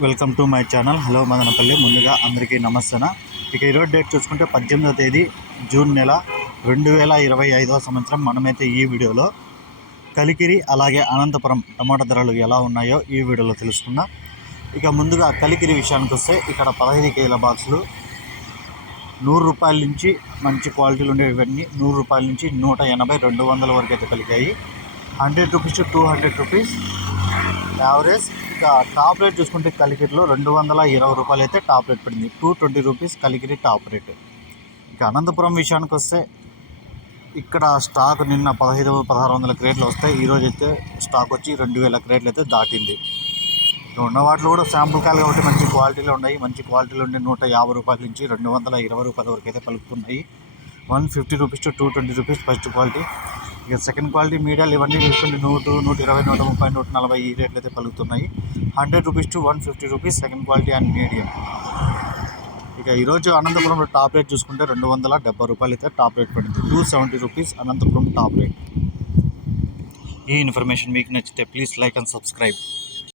Welcome to my channel hello Madanapalli ముందుగా అందరికీ నమస్తేన? ఇక ఈరోజు డేట్ చూసుకుంటే పద్దెనిమిదవ తేదీ జూన్ నెల రెండు వేల ఇరవై ఐదవ సంవత్సరం. మనమైతే ఈ వీడియోలో కలికిరి అలాగే అనంతపురం టమాటా ధరలు ఎలా ఉన్నాయో ఈ వీడియోలో తెలుసుకుందాం. ఇక ముందుగా కలికిరి విషయానికి వస్తే ఇక్కడ పదహైదు కేజీల బాక్సులు నూరు రూపాయల నుంచి మంచి క్వాలిటీలు ఉండేవన్నీ నూరు రూపాయల నుంచి నూట ఎనభై రెండు వందల వరకు అయితే కలిగాయి. Hundred rupees to two hundred rupees average ఇక టాప్ రేట్ చూసుకుంటే కలికిరిలో రెండు వందల ఇరవై రూపాయలు అయితే టాప్ రేట్ పడింది. Two twenty rupees Kalikiri top rate ఇక అనంతపురం విషయానికి వస్తే ఇక్కడ స్టాక్ నిన్న పదహైదు పదహారు వందల క్రేట్లు వస్తాయి. ఈరోజు అయితే స్టాక్ వచ్చి రెండు వేల క్రేట్లు అయితే దాటింది. ఉన్న వాటిలో కూడా శాంపుల్ కాయలు కాబట్టి మంచి క్వాలిటీలో ఉన్నాయి. మంచి క్వాలిటీలో ఉండే నూట యాభై రూపాయల నుంచి రెండు వందల ఇరవై రూపాయల వరకు అయితే పలుకుతున్నాయి. One fifty rupees to two twenty rupees first quality ఇక సెకండ్ క్వాలిటీ మీడియాలు ఇవన్నీ చూసుకుంటే నూట నూట ఇరవై నూట ముప్పై నూట నలభై ఈ రేట్లు అయితే పలుకుతున్నాయి. Hundred rupees to one fifty rupees second quality and medium ఇక ఈరోజు అనంతపురంలో టాప్ రేట్ చూసుకుంటే రెండు వందల డెబ్బై రూపాయలు అయితే టాప్ రేట్ పడింది. Two seventy rupees Anantapur top rate. ఈ ఇన్ఫర్మేషన్ మీకు నచ్చితే ప్లీజ్ లైక్ అండ్ సబ్స్క్రైబ్.